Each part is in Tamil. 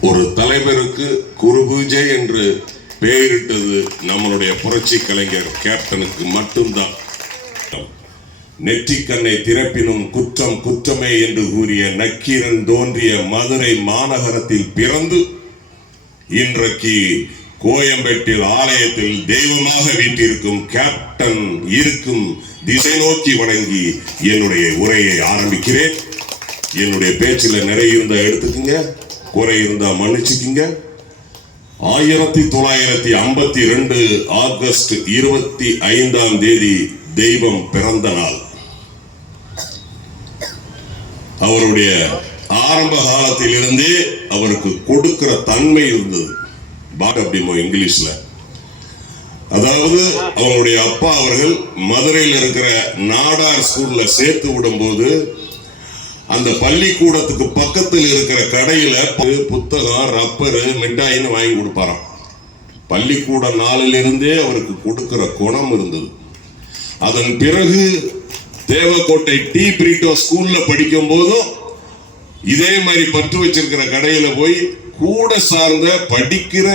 ஒரு தலைவருக்கு குரு பூஜை என்று பெயரிட்டது நம்மளுடைய புரட்சி கலைஞர் கேப்டனுக்கு மட்டும்தான். நெற்றிக்கண்ணை திறப்பினும் குற்றம் குற்றமே என்று கூறிய நக்கீரன் தோன்றிய மதுரை மாநகரத்தில் பிறந்து இன்றைக்கு கோயம்பேட்டில் ஆலயத்தில் தெய்வமாக வீட்டிருக்கும் கேப்டன் இருக்கும் திசை நோக்கி வணங்கி என்னுடைய உரையை ஆரம்பிக்கிறேன். என்னுடைய பேச்சில் நிறைய இருந்தால் எடுத்துக்கோங்க. குறை இருந்தா மன்னிச்சுக்கிங்க. ஆயிரத்தி தொள்ளாயிரத்தி ஐம்பத்தி ரெண்டு ஆகஸ்ட் இருபத்தி ஐந்தாம் தேதி தெய்வம் பிறந்த நாள். அவருடைய ஆரம்ப காலத்திலிருந்தே அவருக்கு கொடுக்கிற தன்மை இருந்தது. பாட் அப்படிமோ இங்கிலீஷ்ல. அதாவது அவருடைய அப்பா அவர்கள் மதுரையில் இருக்கிற நாடார் ஸ்கூல்ல சேர்த்து விடும்போது அந்த பள்ளிக்கூடத்துக்கு பக்கத்தில் இருக்கிற கடையில் புத்தகம் ரப்பரு மிட்டாயின்னு வாங்கி கொடுப்பாராம். பள்ளிக்கூட நாளிலிருந்தே அவருக்கு கொடுக்கிற குணம் இருந்தது. அதன் பிறகு தேவக்கோட்டை டி. பிரிட்டோ ஸ்கூல்ல படிக்கும் போதும் இதே மாதிரி பற்று வச்சிருக்கிற கடையில போய் கூட சார்ந்த படிக்கிற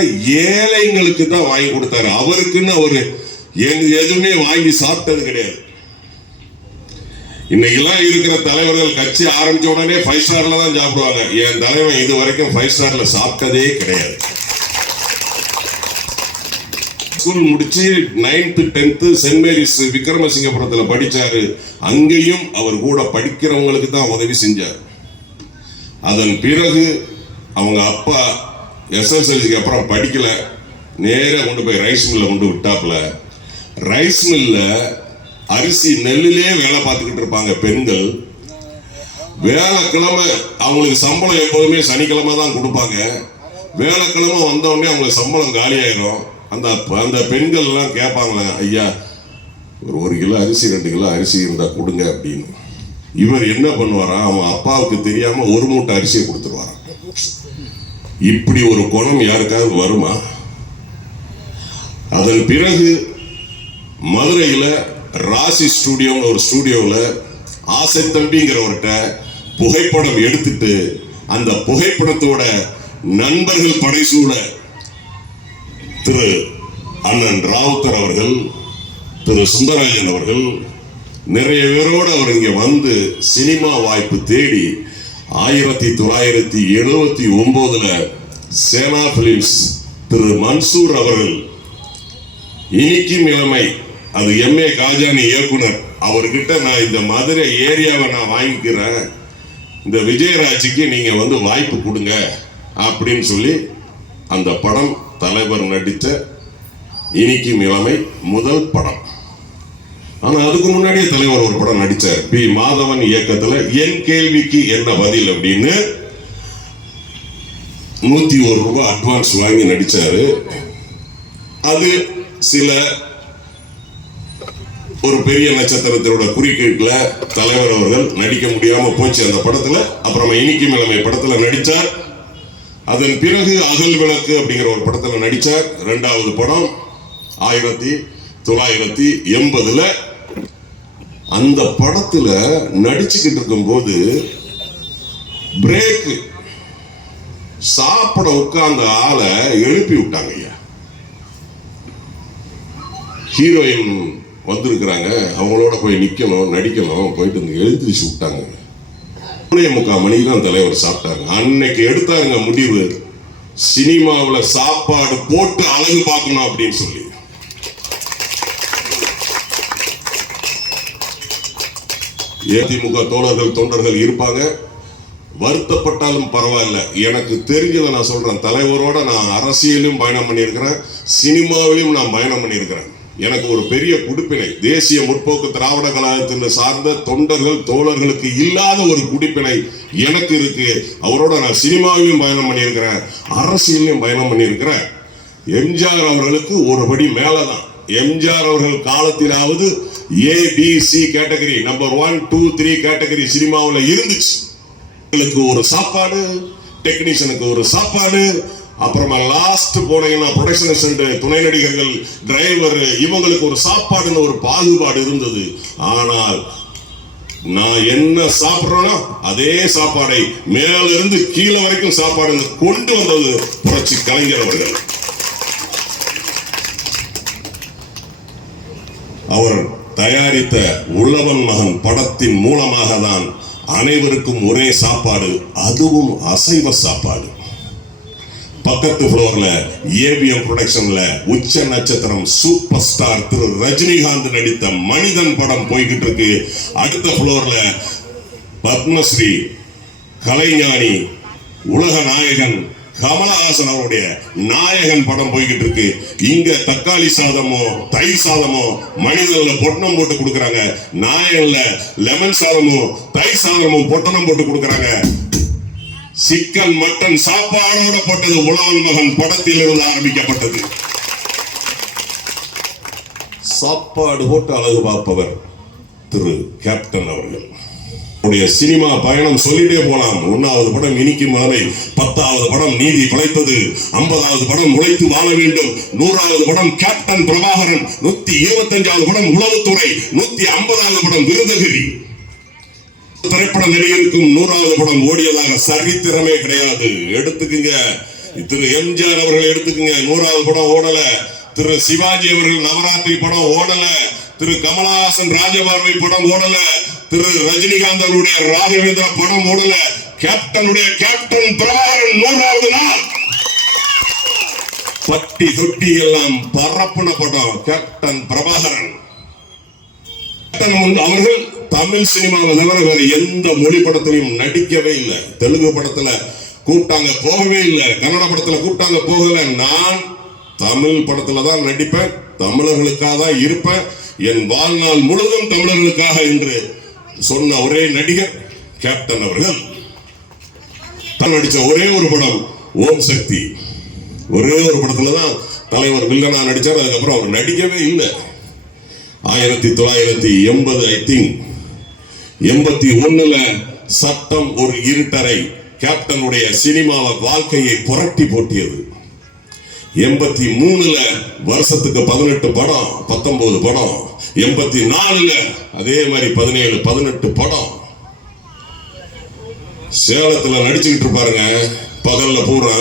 ஏழைங்களுக்கு தான் வாங்கி கொடுத்தாரு. அவருக்குன்னு அவரு எதுவுமே வாங்கி சாப்பிட்டது கிடையாது. இன்னைக்கெல்லாம் இருக்கிற தலைவர்கள் கட்சி ஆரம்பிச்ச உடனே ஃபைவ் ஸ்டார்ல தான் சாப்பிடுவாங்க. என் தலைவன் இது வரைக்கும் ஃபைவ் ஸ்டார்ல சாப்பிட்டதே கிடையாது. ஸ்கூல் முடிச்சு நைன்த்து டென்த்து சென்ட் மேரிஸ் விக்ரமசிங்கபுரத்தில் படித்தாரு அங்கேயும் அவர் கூட படிக்கிறவங்களுக்கு தான் உதவி செஞ்சார். அதன் பிறகு அவங்க அப்பா எஸ்எஸ்எல்சிக்கு அப்புறம் படிக்கல. நேராக கொண்டு போய் ரைஸ் மில்லில் கொண்டு விட்டாப்புல. ரைஸ் மில்லில் அரிசி நெல்லிலே வேலை பார்த்துக்கிட்டு இருப்பாங்க பெண்கள். வேலைக்கிழமை அவங்களுக்கு சம்பளம் எப்போதுமே சனிக்கிழமை தான் கொடுப்பாங்க. வேலைக்கிழமை வந்தவுடனே அவங்களுக்கு சம்பளம் காலியாயிரும். அந்த அந்த பெண்கள் எல்லாம் கேட்பாங்களே ஐயா ஒரு ஒரு கிலோ அரிசி ரெண்டு கிலோ அரிசி இருந்தால் கொடுங்க அப்படின்னு. இவர் என்ன பண்ணுவாராம் அவன் அப்பாவுக்கு தெரியாம ஒரு மூட்டை அரிசியை கொடுத்துருவாராம். இப்படி ஒரு குணம் யாருக்காவது வருமா? அதன் பிறகு மதுரையில் ராசி ஸ்டூடியோன்னு ஒரு ஸ்டூடியோவில் ஆசை தம்பிங்கிறவர்கிட்ட புகைப்படம் எடுத்துட்டு அந்த புகைப்படத்தோட நண்பர்கள் படைசூழ திரு அண்ணன் ராவுத்தர் அவர்கள் திரு சுந்தரராஜன் அவர்கள் நிறைய பேரோடு அவர் இங்கே வந்து சினிமா வாய்ப்பு தேடி ஆயிரத்தி தொள்ளாயிரத்தி எழுபத்தி ஒம்போதில் சேனா பிலிம்ஸ் திரு மன்சூர் அவர்கள் இனிக்கும் இளமை அது எம்ஏ காஜானி இயக்குனர். அவர்கிட்ட நான் இந்த மதுரை ஏரியாவை நான் வாங்கிக்கிறேன். இந்த விஜயராஜுக்கு நீங்கள் வந்து வாய்ப்பு கொடுங்க அப்படின்னு சொல்லி அந்த படம் தலைவர் நடித்த இனிக்கும் இளமை முதல் படம். ஆனால் அதுக்கு முன்னாடியே தலைவர் ஒரு படம் நடித்தார் பி. மாதவன் இயக்கத்தில் என் கேள்விக்கு என்ன பதில் அப்படின்னு நூற்றி ஒரு ரூபாய் அட்வான்ஸ் வாங்கி நடித்தார் அது சில ஒரு பெரிய நட்சத்திரத்தோட குறுக்கீட்டுல தலைவர் அவர்கள் நடிக்க முடியாமல் போச்சு அந்த படத்துல. அப்புறமா இனிக்கும் இளமை படத்துல நடித்தார் அதன் பிறகு அகல் விளக்கு அப்படிங்கிற ஒரு படத்துல நடிச்சார். ரெண்டாவது படம் ஆயிரத்தி தொள்ளாயிரத்தி எண்பதுல அந்த படத்துல நடிச்சுக்கிட்டு இருக்கும்போது பிரேக்கு சாப்பிட உட்கார்ந்த ஆளை எழுப்பி விட்டாங்க ஐயா. ஹீரோயின் வந்திருக்கிறாங்க. அவங்களோட போய் நிற்கணும் நடிக்கணும். போயிட்டு வந்து வச்சு விட்டாங்க. மூணே முக்கால் மணிக்கு தான் தலைவர் சாப்பிட்டாங்க. அன்னைக்கு எடுத்தாங்க முடிவு. சினிமாவில் சாப்பாடு போட்டு அழகு பார்க்கணும் அப்படின்னு சொல்லி. அதிமுக தோழர்கள் தொண்டர்கள் இருப்பாங்க. வருத்தப்பட்டாலும் பரவாயில்ல. எனக்கு தெரிஞ்சதை நான் சொல்றேன். தலைவரோட நான் அரசியலையும் பயணம் பண்ணியிருக்கிறேன். சினிமாவிலையும் நான் பயணம் பண்ணியிருக்கிறேன். எனக்கு ஒரு பெரிய குடிப்பினை. தேசிய முற்போக்கு திராவிட கழகத்தின் சார்ந்த தொண்டர்கள் தோழர்களுக்கு இல்லாத ஒரு குடிப்பினை எனக்கு இருக்கு. அவரோட நான் சினிமாவிலும் பயணம் பண்ணியிருக்கிறேன். அரசியலையும் பயணம் பண்ணியிருக்கிறேன். எம்ஜிஆர் அவர்களுக்கு ஒரு படி மேலதான். எம்ஜிஆர் அவர்கள் காலத்திலாவது ABC category number one two three category சினிமாவில் இருந்துச்சு. ஒரு சாப்பாடு டெக்னீஷியனுக்கு ஒரு சாப்பாடு அப்புறமா லாஸ்ட் போனீங்கன்னா ப்ரொடக்ஷன் அசிஸ்டன்ட் துணை நடிகர்கள் டிரைவர் இவங்களுக்கு ஒரு சாப்பாடுன்னு ஒரு பாகுபாடு இருந்தது. ஆனால் நான் என்ன சாப்பிடுறேனோ அதே சாப்பாடை மேலிருந்து கீழே வரைக்கும் சாப்பாடு கொண்டு வந்தது புரட்சி கலைஞர் அவர்கள். அவர் தயாரித்த உழவன் மகன் படத்தின் மூலமாக தான் அனைவருக்கும் ஒரே சாப்பாடு அதுவும் அசைவ சாப்பாடு. பக்கத்து ஃப்ளோர்ல ஏபிஎம் ப்ரொடக்ஷன்ல உச்ச நட்சத்திரம் சூப்பர் ஸ்டார் திரு ரஜினிகாந்த் நடித்த மனிதன் படம் போய்கிட்டு இருக்கு. அடுத்த ஃப்ளோர்ல பத்மஸ்ரீ கலைஞானி உலக நாயகன் கமலஹாசன் அவருடைய நாயகன் படம் போய்கிட்டு இருக்கு. இங்க தக்காளி சாதமோ தை சாதமோ மனிதன்ல பொட்டணம் போட்டு கொடுக்குறாங்க. நாயகன்ல லெமன் சாதமோ தை சாதமோ பொட்டணம் போட்டு கொடுக்குறாங்க. சிக்கன் மட்டன் சாப்பாடோட போட்டது உழவன் மகன் படத்தில் இருந்து ஆரம்பிக்கப்பட்டது. சாப்பாடு போட்டு அழகு பார்ப்பவர் திரு கேப்டன் அவர்கள். உடைய சினிமா பயணம் சொல்லிட்டே போலாம். ஒன்னாவது படம் இனிக்கும் மலரை பத்தாவது படம் நீதி பிழைப்பது ஐம்பதாவது படம் உழைத்து வாழ வேண்டும் நூறாவது படம் கேப்டன் பிரபாகரன் நூத்தி இருபத்தஞ்சாவது படம் உளவுத்துறை நூத்தி ஐம்பதாவது படம் விருதகிரி. திரைப்படம் வெளியிருக்கும் நூறாவது படம் ஓடியதாக சரித்திரமே கிடையாது. எடுத்துக்குங்க. திரு எம்ஜிஆர் அவர்கள் எடுத்துக்குங்க. நூறாவது படம் ஓடல. திரு சிவாஜி அவர்கள் நவராத்திரி படம் ஓடல. திரு கமலஹாசன் ராஜபார்வை படம் ஓடல. திரு ரஜினிகாந்த் அவருடைய ராகவேந்திரா படம் ஓடல. கேப்டனுடைய கேப்டன் பிரபாகரன் நூறாவது நாள். பட்டி தொட்டி எல்லாம் பரப்புன படம் கேப்டன் பிரபாகரன். அவர்கள் தமிழ் சினிமாவை தவிர வேற எந்த மொழி படத்திலையும் நடிக்கவே இல்லை. தெலுங்கு படத்துல கூப்பிட்டாங்க போகவே இல்லை. கன்னட படத்துல கூப்பிட்டாங்க போகல. நான் தமிழ் படத்துல தான் நடிப்பேன். தமிழர்களுக்காக தான் இருப்பேன். என் வாழ்நாள் முழுவதும் தமிழர்களுக்காக என்று சொன்ன ஒரே நடிகர் கேப்டன் அவர்கள். தான் நடிச்ச ஒரே ஒரு படம் ஓம் சக்தி. ஒரே ஒரு படத்துல தான் தலைவர் வில்லனா நடிச்சார். அதுக்கப்புறம் அவர் நடிக்கவே இல்லை. ஆயிரத்தி தொள்ளாயிரத்தி எண்பது ஐ திங்க் எண்பத்தி ஒண்ணுல சட்டம் ஒரு இருட்டரை கேப்டனுடைய சினிமாவை வாழ்க்கையை புரட்டி போட்டியது. எண்பத்தி மூணுல வருஷத்துக்கு பதினெட்டு படம் பத்தொன்பது படம். எண்பத்தி நாலுல அதே மாதிரி பதினேழு பதினெட்டு படம். சேலத்துல நடிச்சுக்கிட்டு இருப்பாருங்க. பகல்ல பூரா.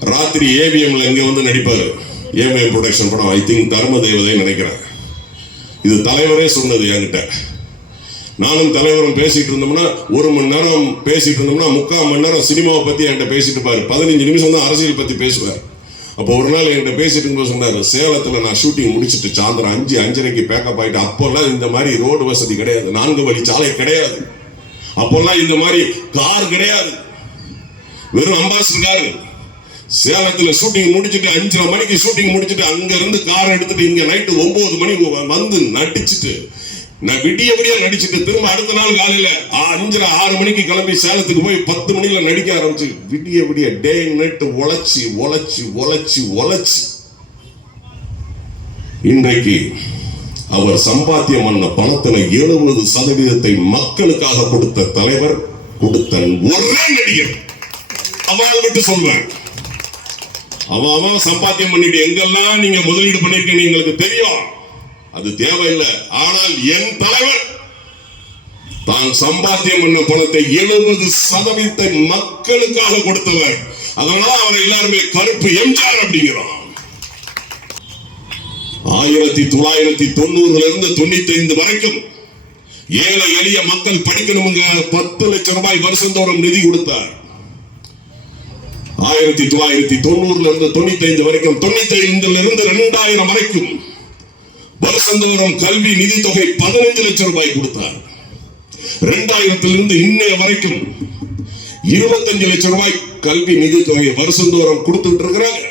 ராத்திரி ஏவிஎம்ல இங்க வந்து நடிப்பாரு. ஏவிஎம் ப்ரொடக்ஷன் படம். ஐ திங்க் தர்ம தேவதை நினைக்கிறேன். இது தலைவரே சொன்னது என்கிட்ட. நானும் தலைவரும் பேசிட்டு இருந்தோம்னா ஒரு மணி நேரம் பேசிட்டு இருந்தோம்னா முக்கால் மணி நேரம் சினிமாவை பற்றி என்கிட்ட பேசிட்டு பாரு பதினஞ்சு நிமிஷம் தான் அரசியல் பற்றி பேசுவார். அப்போ ஒரு நாள் என்கிட்ட பேசிட்டு இருக்கும்போது சொன்னார் சேலத்தில் நான் ஷூட்டிங் முடிச்சுட்டு சாயந்தரம் அஞ்சு அஞ்சரைக்கு பேக்கப் ஆகிட்டு அப்போல்லாம் இந்த மாதிரி ரோடு வசதி கிடையாது. நான்கு வழி சாலை கிடையாது. அப்போல்லாம் இந்த மாதிரி கார் கிடையாது. வெறும் அம்பாசிடர் கார் சேலத்துல ஷூட்டிங் முடிச்சுட்டு அஞ்சரை மணிக்கு ஷூட்டிங் முடிச்சிட்டு அங்க இருந்து கார் எடுத்துட்டு இங்க நைட்டு ஒன்பது மணிக்கு வந்து நடிச்சுட்டு நான் விடிய விடிய நடிச்சுட்டு திரும்ப அடுத்த நாள் காலையில அஞ்சரை ஆறு மணிக்கு கிளம்பி சேலத்துக்கு போய் பத்து மணில நடிக்க ஆரம்பிச்சு விடிய விடிய டே நைட் உழைச்சி உழைச்சி உழைச்சி உழைச்சி. இன்றைக்கு அவர் சம்பாத்தியம் பண்ண பணத்துல எழுபது சதவீதத்தை மக்களுக்காக கொடுத்த தலைவர் கொடுத்த ஒரே நடிகர். அவள் விட்டு சொல்வேன். அவன் அவன் சம்பாத்தியம் பண்ணிட்டு எங்கெல்லாம் நீங்க முதலீடு பண்ணிருக்கீங்க எங்களுக்கு தெரியும். அது தேவையில்லை. ஆனால் என் தலைவர் தான் சம்பாத்தியம் பண்ண பணத்தை எழுபது சதவீதத்தை மக்களுக்காக கொடுத்தவர். அதனால அவரை எல்லாருமே கருப்பு எம்ஜிஆர் அப்படிங்கிறோம். ஆயிரத்தி தொள்ளாயிரத்தி தொண்ணூறுல இருந்து தொண்ணூத்தி ஐந்து வரைக்கும் ஏழை எளிய மக்கள் படிக்கணுங்க பத்து லட்சம் ரூபாய் வருஷந்தோறும் நிதி கொடுத்தார். ஆயிரத்தி தொள்ளாயிரத்தி தொண்ணூறுல இருந்து தொண்ணூத்தி ஐந்து வரைக்கும் தொண்ணூத்தி ஐந்துல இருந்து ரெண்டாயிரம் வரைக்கும் வருஷந்தோறும் கல்வி நிதி தொகை பதினைந்து லட்சம் ரூபாய் கொடுத்தார். ரெண்டாயிரத்திலிருந்து இன்னைய வரைக்கும் இருபத்தஞ்சு லட்சம் ரூபாய் கல்வி நிதி தொகையை வருஷந்தோறும் கொடுத்துட்டு இருக்கிறாங்க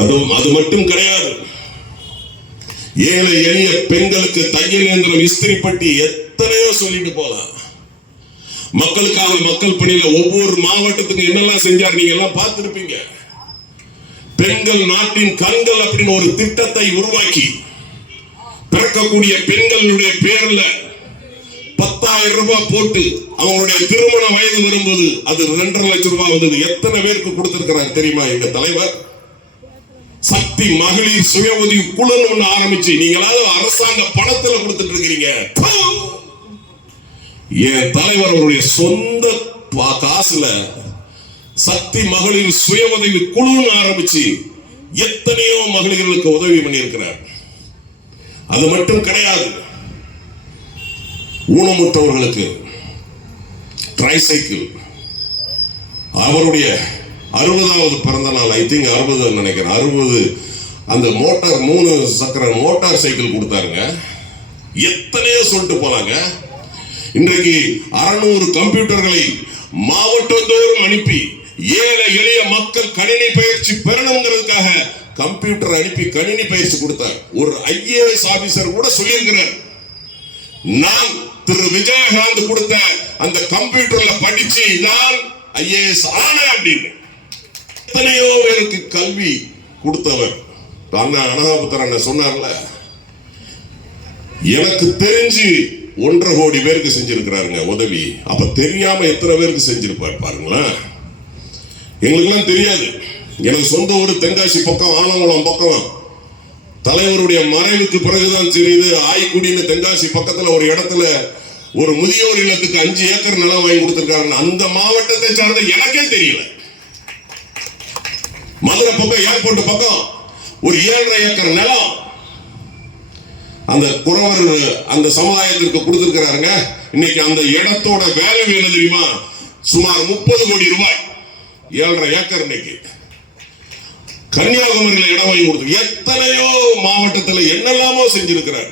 அதுவும் அது மட்டும் கிடையாது. ஏழை எளிய பெண்களுக்கு தையல் இயந்திரம் இஸ்திரி பட்டி எத்தனையோ சொல்லிட்டு போலாம். மக்களுக்காக மக்கள் பணியில ஒவ்வொரு மாவட்டத்துக்கும் என்னெல்லாம் செஞ்சார்? நீங்க எல்லாம் பார்த்திருப்பீங்க. பெண்கள் நாட்டின் கண்கள் அப்படின்னு ஒரு திட்டத்தை உருவாக்கி பிறக்கக்கூடிய பெண்களுடைய பேர்ல பத்தாயிரம் ரூபாய் போட்டு அவங்களுடைய திருமண வயது வரும்போது அது ரெண்டரை லட்சம் ரூபாய் வந்தது. எத்தனை பேருக்கு கொடுத்திருக்கிறார் தெரியுமா எங்க தலைவர்? சக்தி மகளிர் சுய உதவி குழுன்னு ஒண்ணு ஆரம்பிச்சு நீங்களாவது அரசாங்க பணத்துல கொடுத்துட்டு இருக்கிறீங்க. என் தலைவர் அவருடைய சொந்த பா- காசுல சக்தி மகளிர் சுய உதவி குழுன்னு ஆரம்பிச்சு எத்தனையோ மகளிர்களுக்கு உதவி பண்ணியிருக்கிறார். அது மட்டும் கிடையாது. ஊனமுற்றவர்களுக்கு ட்ரைசைக்கிள் அவருடைய அறுபதாவது பிறந்த நாள் ஐ திங்க் அறுபது நினைக்கிறேன். அறுபது அந்த மோட்டார் மூணு சக்கர மோட்டார் சைக்கிள் கொடுத்தாருங்க. எத்தனையோ சொல்லிட்டு போனாங்க இன்றைக்கு அறுநூறு கம்ப்யூட்டர்களை மாவட்டந்தோறும் அனுப்பி ஏழை எளிய மக்கள் கணினி பயிற்சி பெறணுங்கிறதுக்காக கம்ப்யூட்டர் அனுப்பி கணினி பயிற்சி கொடுத்தார். ஒரு ஐஏஎஸ் ஆபீசர் கூட சொல்லியிருக்கிறார். நான் திரு விஜயகாந்த் கொடுத்த அந்த கம்ப்யூட்டர்ல படிச்சு நான் ஐஏஎஸ் ஆனேன் அப்படின்னு. எத்தனையோ பேருக்கு கல்வி கொடுத்தவர். அண்ணா அனகாபுத்தர் அண்ணன் சொன்னார்ல எனக்கு தெரிஞ்சு ஒன்றரை கோடி பேருக்கு செஞ்சிருக்கிறாருங்க உதவி. அப்ப தெரியாம எத்தனை பேருக்கு செஞ்சிருப்பார் பாருங்களேன். எங்களுக்கெல்லாம் தெரியாது. எனக்கு சொந்த ஊர் தென்காசி பக்கம் ஆலங்குளம் பக்கம். தலைவருடைய மறைவுக்கு பிறகுதான் தெரியுது ஆய்க்குடின்னு தென்காசி பக்கத்துல ஒரு இடத்துல ஒரு முதியோர் இல்லத்துக்கு அஞ்சு ஏக்கர் நிலம் வாங்கி கொடுத்துருக்காருன்னு அந்த மாவட்டத்தை சார்ந்த எனக்கே தெரியல. மதுரை பக்கம் ஏர்போர்ட் பக்கம் ஒரு ஏழரை ஏக்கர் நிலம். அந்த குறவர் அந்த சமுதாயத்திற்கு கொடுத்திருக்கிறாருங்க. இன்னைக்கு அந்த இடத்தோட வேலை என்ன தெரியுமா? சுமார் முப்பது கோடி ரூபாய். ஏழரை ஏக்கர் இன்னைக்கு. கன்னியாகுமரியில இடம் வாங்கி கொடுத்து எத்தனையோ மாவட்டத்தில் என்னெல்லாமோ செஞ்சிருக்கிறார்.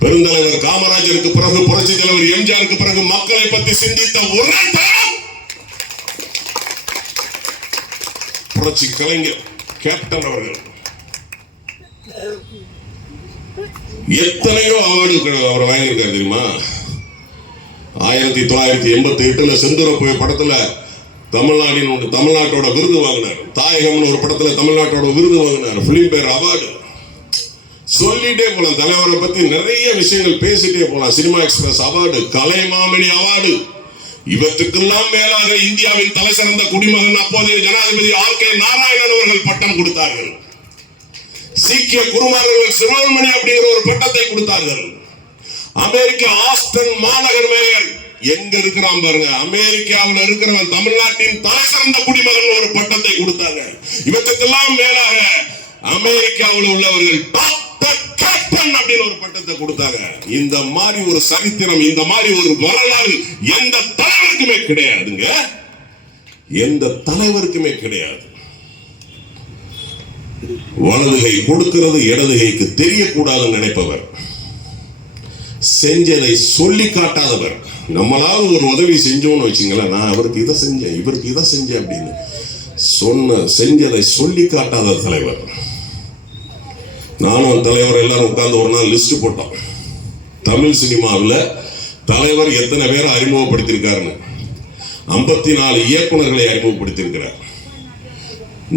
பெருந்தலைவர் காமராஜருக்கு பிறகு புரட்சி தலைவர் எம்ஜிஆருக்கு பிறகு மக்களை பத்தி சிந்தித்த ஒரே தரம்! புரட்சி கலைஞர் கேப்டன் அவர்கள். எத்தனையோ அவார்டு அவர் வாங்கியிருக்காரு தெரியுமா? ஆயிரத்தி தொள்ளாயிரத்தி எண்பத்தி எட்டுல செந்துரப்பு படத்துல தமிழ்நாட்டின் தமிழ்நாட்டோட விருது வாங்கினார். தாயகம்னு ஒரு படத்துல தமிழ்நாட்டோட விருது வாங்கினார். பிலிம் பேர் அவார்டு. சொல்லிட்டே போலாம். தலைவரை பத்தி நிறைய விஷயங்கள் பேசிட்டே போலாம். Cinema express award Kalaimamani award. இவற்றுக்கெல்லாம் மேலாக இந்தியாவின் தலை சிறந்த குடிமகன் அப்போதைய ஜனாதிபதி ஆர் கே நாராயணன் அவர்கள் பட்டம் கொடுத்தார்கள். சீக்கிய குருமார்கள் சிவமணி அப்படிங்கிற ஒரு பட்டத்தை கொடுத்தார்கள். அமெரிக்க ஆஸ்டன் மாநகர் மேயர் எங்க இருக்கிறான் பாருங்க. அமெரிக்காவில் இருக்கிறவன் தமிழ்நாட்டின் தலை சிறந்த குடிமகன் ஒரு பட்டத்தை கொடுத்தாங்க. இவற்றுக்கெல்லாம் மேலாக அமெரிக்காவில் உள்ளவர்கள் கேப்டன் அப்படின்னு ஒரு பட்டத்தை கொடுத்தாங்க. இந்த மாதிரி ஒரு சரித்திரம் இந்த மாதிரி ஒரு வரலாறு எந்த தலைவருக்குமே கிடையாதுங்க. எந்த தலைவருக்குமே கிடையாது. வலதுகை கொடுக்கிறது இடதுகைக்கு தெரியக்கூடாதுன்னு நினைப்பவர். செஞ்சதை சொல்லி காட்டாதவர். நம்மளாவது ஒரு உதவி செஞ்சோம்னு வச்சுங்களேன் நான் அவருக்கு இதை செஞ்சேன் இவருக்கு இதை செஞ்சேன் அப்படின்னு சொன்ன செஞ்சதை சொல்லி காட்டாத தலைவர். நானும் தலைவர் எல்லாரும் உட்கார்ந்து ஒரு நாள் லிஸ்ட் போட்டோம். தமிழ் சினிமாவில் தலைவர் எத்தனை பேரை அறிமுகப்படுத்தியிருக்காருன்னு. ஐம்பத்தி நாலு இயக்குனர்களை அறிமுகப்படுத்தியிருக்கிறார்.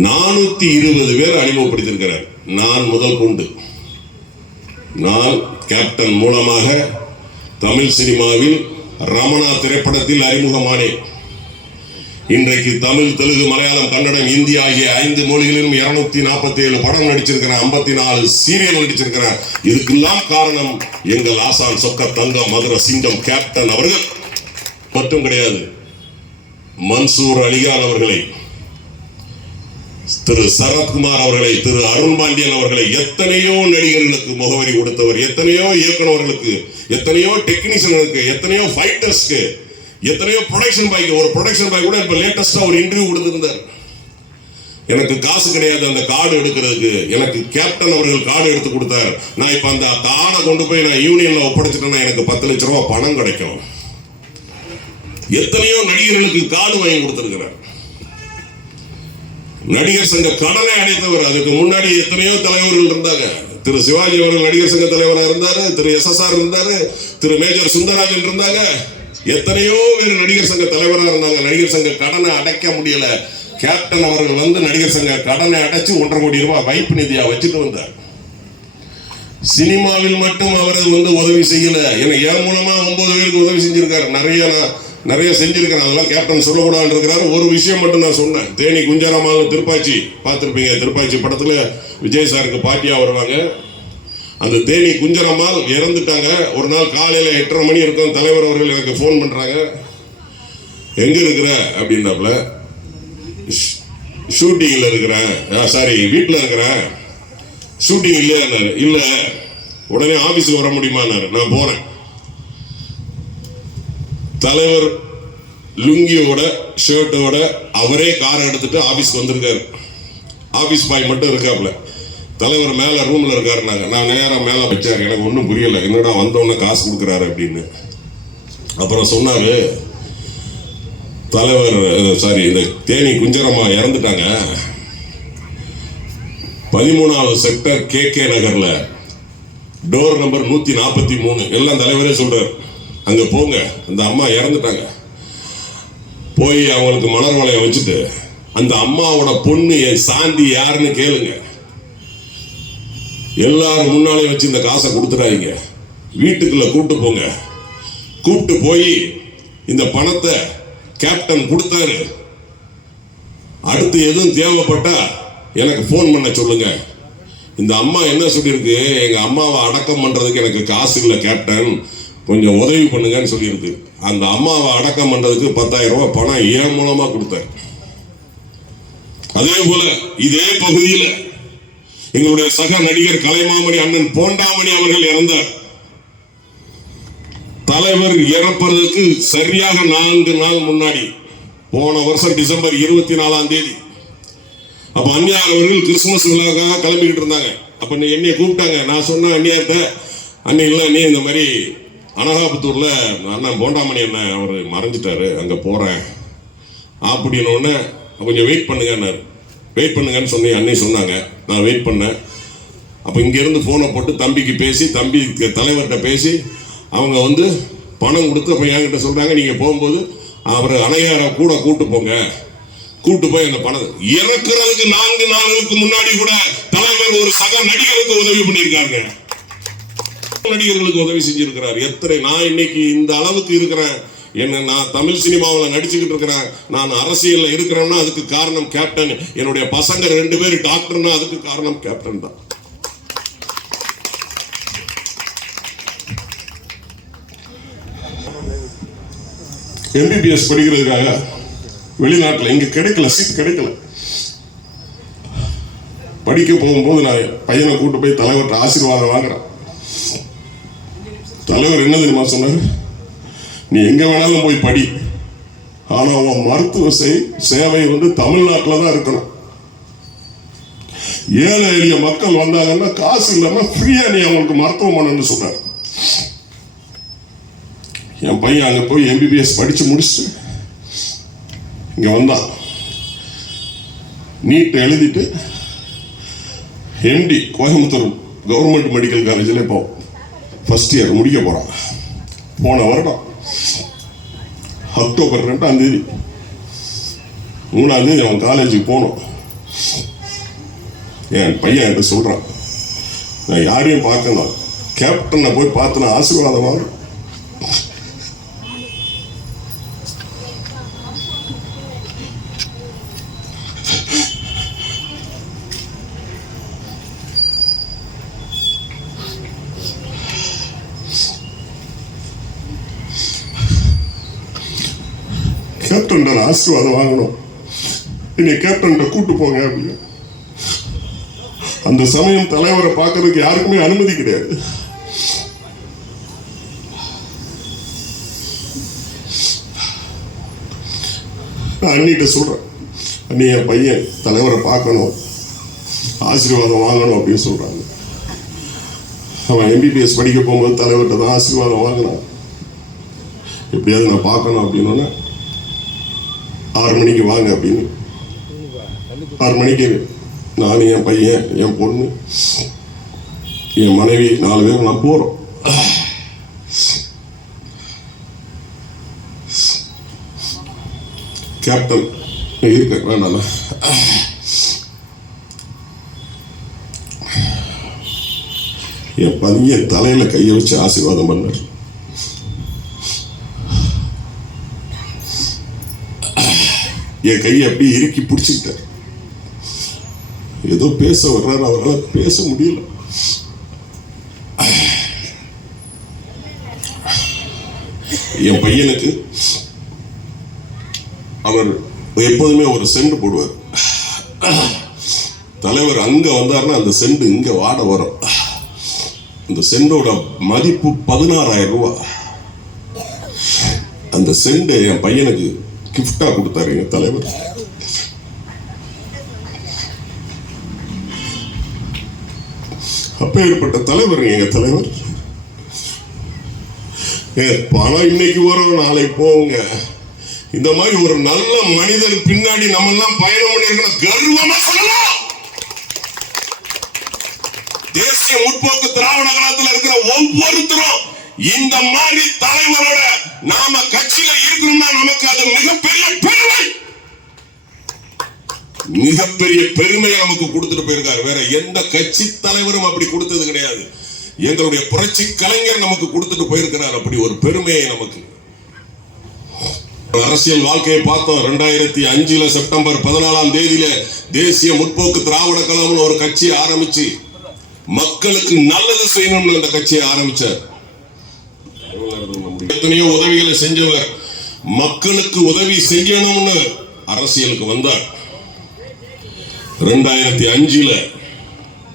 நானூத்தி இருபது பேர் அறிமுகப்படுத்தியிருக்கிறார் நான் முதல் கொண்டு. நான் கேப்டன் மூலமாக தமிழ் சினிமாவில் ரமணா திரைப்படத்தில் அறிமுகமானேன். இன்றைக்கு தமிழ் தெலுங்கு மலையாளம் கன்னடம் இந்தி ஆகிய ஐந்து மொழிகளிலும் இருநூத்தி நாற்பத்தி ஏழு படம் நடிச்சிருக்கிறேன் ஐம்பத்தி நாலு சீரியல் நடிச்சிருக்கிறேன் இதுக்கெல்லாம் காரணம் எங்கள் ஆசான் சொக்க தங்கம் மதுரை சிங்கம் கேப்டன் அவர்கள். மட்டும் கிடையாது மன்சூர் அலிகான் அவர்களை திரு சரத்குமார் அவர்களை திரு அருண் பாண்டியன் அவர்களை எத்தனையோ நடிகர்களுக்கு முகவரி கொடுத்தவர் எத்தனையோ இயக்குனர்களுக்கு எத்தனையோ டெக்னீஷியனுக்கு எத்தனையோ ஃபைட்டர்ஸ்க்கு எத்தனையோ ப்ரொடக்ஷன் பாய்க்கு ஒரு ப்ரொடக்ஷன் பாய் கூட இப்போ லேட்டஸ்டாக ஒரு இன்டர்வியூ கொடுத்துருந்தார். எனக்கு காசு கிடையாது அந்த கார்டு எடுக்கிறதுக்கு. எனக்கு கேப்டன் அவர்கள் கார்டு எடுத்து கொடுத்தார். நான் இப்போ அந்த கார்டை கொண்டு போய் நான் யூனியன்ல ஒப்படைச்சிட்டேன்னா எனக்கு பத்து லட்ச ரூபா பணம் கிடைக்கும். எத்தனையோ நடிகர்களுக்கு கார்டு வாங்கி கொடுத்திருக்கிறார். நடிகர் சங்க கடனை அடைத்தவர். அதுக்கு முன்னாடி எத்தனையோ தலைவர்கள் இருந்தாங்க. திரு சிவாஜி அவர்கள் நடிகர் சங்க தலைவராக இருந்தாரு திரு எஸ் எஸ் ஆர் இருந்தாரு திரு மேஜர் சுந்தரராஜன் இருந்தாங்க. எத்தனையோ பேர் நடிகர் சங்க தலைவராக இருந்தாங்க. நடிகர் சங்க கடனை அடைக்க முடியல. கேப்டன் அவர்கள் வந்து நடிகர் சங்க கடனை அடைச்சு ஒன்றரை கோடி ரூபாய் வைப்பு நிதியா வச்சுட்டு வந்தார். சினிமாவில் மட்டும் அவர் வந்து உதவி செய்யல. எனக்கு என் மூலமா ஒன்பது பேருக்கு உதவி செஞ்சிருக்காரு. நிறைய நான் நிறைய செஞ்சிருக்கிறேன் அதெல்லாம் கேப்டன் சொல்லக்கூடாதுன்னு இருக்கிறாரு. ஒரு விஷயம் மட்டும் நான் சொன்னேன். தேனி குஞ்சரமால் திருப்பாச்சி பார்த்துருப்பீங்க. திருப்பாச்சி படத்தில் விஜய் சாருக்கு பாட்டியாக வருவாங்க. அந்த தேனி குஞ்சரம்மாள் இறந்துட்டாங்க. ஒரு நாள் காலையில் எட்டரை மணி இருக்கும். தலைவர் அவர்கள் எனக்கு ஃபோன் பண்ணுறாங்க எங்கே இருக்கிற? அப்படின்னாப்புல. ஷூட்டிங்கில் இருக்கிறேன் சாரி வீட்டில் இருக்கிறேன் ஷூட்டிங் இல்லையா இல்லை. உடனே ஆஃபீஸுக்கு வர முடியுமான்னாரு. நான் போகிறேன் தலைவர் லுங்கியோட ஷர்ட்டோட அவரே காரை எடுத்துட்டு ஆபீஸ்க்கு வந்திருக்காரு. ஆபீஸ் பாய் மட்டும் இருக்காப்புல. தலைவர் மேல ரூம்ல இருக்காருனாங்க நான் நேராக மேல வச்சாரு எனக்கு ஒன்றும் புரியல. என்னடா வந்தோடனே காசு கொடுக்குறாரு அப்படின்னு. அப்புறம் சொன்னாரு தலைவர் சாரி இந்த தேனி குஞ்சரம்மா இறந்துட்டாங்க. பதிமூணாவது செக்டர் கே கே நகர்ல. டோர் நம்பர் நூத்தி நாற்பத்தி மூணு. எல்லாம் தலைவரே சொல்றாரு. அங்க போங்க. அந்த அம்மா இறந்துட்டாங்க. போய் அவங்களுக்கு மலர் வளையம் வச்சுட்டு அந்த அம்மாவோட பொண்ணு என் சாந்தி யாருன்னு கேளுங்க. எல்லாரும் முன்னாலே வச்சு இந்த காசை கொடுத்துடாதீங்க. வீட்டுக்குள்ள கூப்பிட்டு போங்க. கூப்பிட்டு போய் இந்த பணத்தை கேப்டன் கொடுத்தாரு. அடுத்து எதுவும் தேவைப்பட்டா எனக்கு ஃபோன் பண்ண சொல்லுங்க. இந்த அம்மா என்ன சொல்லியிருக்கு? எங்க அம்மாவை அடக்கம் பண்றதுக்கு எனக்கு காசு இல்லை கேப்டன். கொஞ்சம் உதவி பண்ணுங்கன்னு சொல்லியிருக்கு. அந்த அம்மாவை அடக்கம் பண்ணுறதுக்கு பத்தாயிரம் ரூபாய் பணம் ஏன் மூலமா கொடுத்தேன். அதே போல இதே பகுதியில எங்களுடைய சக நடிகர் கலைமாமணி அண்ணன் போண்டாமணி அவர்கள் இறந்தார். தலைவர் இறப்பதற்கு சரியாக நான்கு நாள் முன்னாடி போன வருஷம் டிசம்பர் இருபத்தி நாலாம் தேதி. அப்ப அந்நியார் அவர்கள் கிறிஸ்துமஸ் விழாக்காக கிளம்பிக்கிட்டு இருந்தாங்க. அப்ப நீ என்னைய கூப்பிட்டாங்க. நான் சொன்ன அந்நியார்ட்ட அன்னைக்குலாம் நீ இந்த மாதிரி அனகாபுத்தூர்ல அண்ணன் போண்டாமணி அண்ணன் அவர் மறைஞ்சிட்டாரு. அங்க போறேன். அப்படின்னு உடனே கொஞ்சம் வெயிட் பண்ணுங்கன்னாரு. வெயிட் பண்ணுங்கன்னு சொன்னி அன்னை சொன்னாங்க. நான் வெயிட் பண்ணேன். அப்போ இங்கேருந்து ஃபோனை போட்டு தம்பிக்கு பேசி தம்பி தலைவர்கிட்ட பேசி அவங்க வந்து பணம் கொடுத்து அப்போ என்கிட்ட சொல்கிறாங்க நீங்கள் போகும்போது அவர் அணையாரை கூட கூட்டு போங்க. கூட்டு போய் அந்த பணம் இறக்குறதுக்கு நான்கு நாளுக்கு முன்னாடி கூட தலைவர் ஒரு சக நடிகருக்கு உதவி பண்ணியிருக்காங்க நடிகர்களுக்கு உதவி செஞ்சிருக்கிறார். எத்தனை நான் இன்னைக்கு இந்த அளவுக்கு இருக்கிறேன். என்ன நான் தமிழ் சினிமாவில் நடிச்சுக்கிட்டு இருக்கிறேன். நான் அரசியலில் இருக்கிறேன்னா அதுக்கு காரணம் கேப்டன் என்னுடைய பசங்க ரெண்டு பேரும் டாக்டர்னா அதுக்கு காரணம் கேப்டன் தான். எம்பிபிஎஸ் படிக்கிறதுக்காக வெளிநாட்டில் இங்க கிடைக்கல சீட் கிடைக்கல. படிக்க போகும்போது நான் பையனை கூட்டு போய் தலைவர்கிட்ட ஆசீர்வாதம் வாங்குறேன். தலைவர் என்ன தெரியுமா சொன்னார்? நீ எங்க வேணாலும் போய் படி. ஆனா உன் மருத்துவ செய் சேவை வந்து தமிழ்நாட்டில் தான் இருக்கணும். ஏழை எளிய மக்கள் வந்தாங்கன்னா காசு இல்லாம ஃப்ரீயா நீ அவங்களுக்கு மருத்துவம் பண்ணணும்னு சொன்னார் என் பையன் அங்க போய் எம்பிபிஎஸ் படிச்சு முடிச்சுட்டு இங்க வந்தான். நீட் எழுதிட்டு எம்டி கோயம்புத்தூர் கவர்மெண்ட் மெடிக்கல் காலேஜில் போவோம் ஃபர்ஸ்ட் இயர் முடிக்க போகிறோம் போன வருடம் அக்டோபர் ரெண்டாம் தேதி மூணாம் தேதி அவன் காலேஜுக்கு போனோம். என் பையன் என்கிட்ட சொல்கிறான் நான் யாரையும் பார்க்கலாம் கேப்டனை போய் பார்த்து நான் வாங்க கேப்டன் ஆசீர்வாதம் வாங்கணும். என்னை கேப்டன்கிட்ட கூட்டு போங்க அப்படின்னு. அந்த சமயம் தலைவரை பார்க்கறதுக்கு யாருக்குமே அனுமதி கிடையாது. நான் அண்ணிட்ட சொல்றேன். அண்ணி என் பையன் தலைவரை பார்க்கணும். ஆசீர்வாதம் வாங்கணும் அப்படின்னு சொல்றாங்க. அவன் எம்பிபிஎஸ் படிக்க போகும்போது தலைவர்கிட்ட தான் ஆசீர்வாதம் வாங்கினான். எப்படியாவது நான் பார்க்கணும் அப்படின்னா ஆறு மணிக்கு வாங்க அப்படின்னு. ஆறு மணிக்கு நான் என் பையன் என் பொண்ணு என் மனைவி நாலு பேர் நான் போகிறோம் கேப்டன் இருக்க வேண்டாம் என் பையன் தலையில் கையை வச்சு ஆசீர்வாதம் பண்ணார். என் கையை அப்படியே இறுக்கி பிடிச்சிக்கிட்டேன். ஏதோ பேச வர்றாரு அவரால் பேச முடியல. என் பையனுக்கு அவர் எப்போதுமே ஒரு செண்டு போடுவார். தலைவர் அங்க வந்தாருன்னா அந்த செண்டு இங்க வாட வரும். அந்த செண்டோட மதிப்பு பதினாறாயிரம் ரூபா. அந்த செண்டு என் பையனுக்கு கிஃப்டாக கொடுத்தாரு எங்க தலைவர். அப்பேற்பட்ட தலைவர் எங்க தலைவர்? பணம் இன்னைக்கு வரும் நாளைக்கு போங்க. இந்த மாதிரி ஒரு நல்ல மனிதன் பின்னாடி நம்ம எல்லாம் பயணம் பண்ணிருக்கணும் கர்வமா சொல்லலாம் தேசிய முற்போக்கு திராவிட காலத்தில் இருக்கிற ஒவ்வொருத்தரும் இந்த மாதிரி தலைவரோட நாம கட்சியில இருக்கணும்னா நமக்கு அது மிகப்பெரிய பெருமை. மிகப்பெரிய பெருமையை நமக்கு கொடுத்துட்டு போயிருக்காரு. வேற எந்த கட்சி தலைவரும் அப்படி கொடுத்தது கிடையாது. எங்களுடைய புரட்சி கலைஞர் நமக்கு கொடுத்துட்டு போயிருக்கிறார். அப்படி ஒரு பெருமையை நமக்கு. அரசியல் வாழ்க்கையை பார்த்தோம். ரெண்டாயிரத்தி அஞ்சுல செப்டம்பர் பதினாலாம் தேதியில தேசிய முற்போக்கு திராவிட கழகம்னு ஒரு கட்சியை ஆரம்பிச்சு மக்களுக்கு நல்லது செய்யணும்னு அந்த கட்சியை ஆரம்பிச்சார். எத்தனையோ உதவிகளை செஞ்சவர் மக்களுக்கு உதவி செய்யணும்னு அரசியலுக்கு வந்தார். ரெண்டாயிரத்தி அஞ்சுல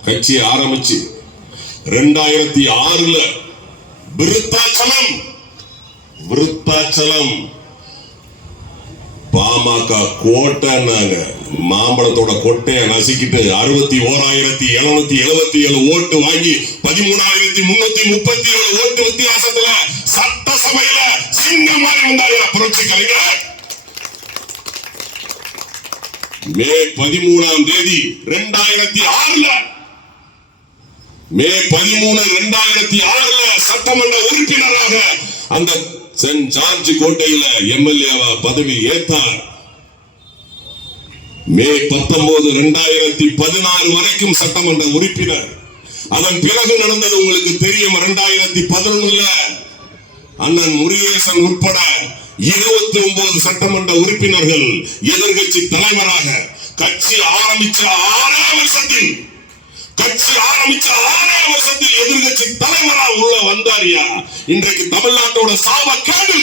கட்சியை ஆரம்பிச்சு ரெண்டாயிரத்தி ஆறுல விருத்தாச்சலம் விருத்தாச்சலம். பாமக கோட்டைன்னாங்க. மாம்பழத்தோட கொட்டையை நசுக்கிட்டு அறுபத்தி ஓராயிரத்தி எழுநூத்தி எழுபத்தி ஏழு ஓட்டு வாங்கி பதிமூணாயிரத்தி முன்னூத்தி முப்பத்தி ஏழு ஓட்டு வித்தியாசத்துல சட்டசபையில சிங்கம் மாதிரி புரட்சி கலைஞர். மே பதிமூணாம் தேதி ரெண்டாயிரத்தி ஆறுல மே பதிமூணு ரெண்டாயிரத்தி ஆறுல சட்டமன்ற உறுப்பினராக அந்த சென்ட் ஜார்ஜ் கோட்டையில எம்எல்ஏவா பதவி ஏற்றார். மே பத்தொன்பது ரெண்டாயிரத்தி பதினாறு வரைக்கும் சட்டமன்ற உறுப்பினர். அதன் பிறகு நடந்தது உங்களுக்கு தெரியும் ரெண்டாயிரத்தி பதினொன்னுல அண்ணன் முருகேசன் உட்பட இருபத்தி ஒன்பது சட்டமன்ற உறுப்பினர்கள் எதிர்கட்சி தலைவராக கட்சி ஆரம்பிச்ச ஆறாம் வருஷத்தில் கட்சி ஆரம்பிச்ச ஆறாம் வருஷத்தில் எதிர்கட்சி தலைவரா உள்ள வந்தாரியா? இன்றைக்கு தமிழ்நாட்டோட சாபக்கேடு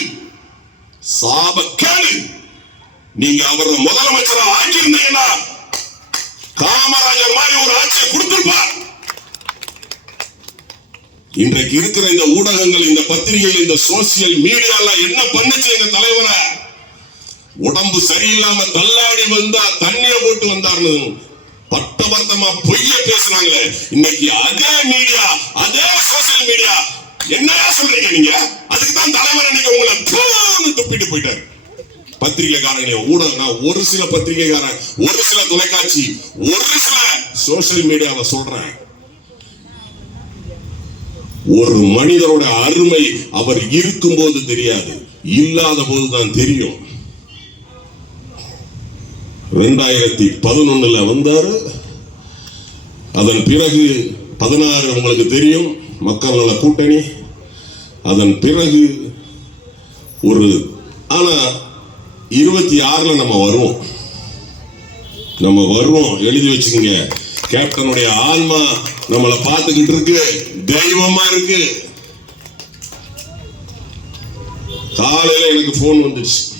சாபக்கேடு நீங்க அவரை முதலமைச்சரா ஆக்கியிருந்தீங்கன்னா காமராஜர் மாதிரி ஒரு ஆட்சியை கொடுத்திருப்பார். இன்றைக்கு இருக்கிற இந்த ஊடகங்கள் இந்த பத்திரிகைகள் இந்த சோசியல் மீடியால என்ன பண்ணுச்சு எங்க தலைவரை? உடம்பு சரியில்லாம தள்ளாடி வந்தா தண்ணிய போட்டு வந்தார்னு பட்டவர்த்தமா பொய்ய பேசுறாங்களே. இன்னைக்கு அதே மீடியா அதே சோசியல் மீடியா என்னையா சொல்றீங்க நீங்க? அதுக்கு தான் தலைவர் இன்னைக்கு உங்களை தூன்னு துப்பிட்டு போயிட்டாரு. பத்திரிகைக்காரங்க ஊடகம் ஒரு சில பத்திரிகைக்காரன் ஒரு சில தொலைக்காட்சி ஒரு சில சோசியல் மீடியாவை சொல்றேன். ஒரு மனிதரோட அருமை அவர் இருக்கும்போது தெரியாது இல்லாத போதுதான் தெரியும். ரெண்டாயிரத்தி பதினொன்றில் வந்தார். அதன் பிறகு பதினாறு உங்களுக்கு தெரியும் மக்கள் நல கூட்டணி. அதன் பிறகு ஒரு ஆனால் இருபத்தி ஆறில் நம்ம வருவோம். நம்ம வருவோம் எழுதி வச்சுக்கோங்க. கேப்டனுடைய ஆன்மா நம்மளை பார்த்துக்கிட்டு இருக்கு தெய்வமா இருக்கு. காலையில் எனக்கு ஃபோன் வந்துச்சு.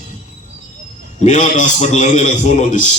மியாட் ஹாஸ்பிட்டல்ல இருந்து எனக்கு ஃபோன் வந்துச்சு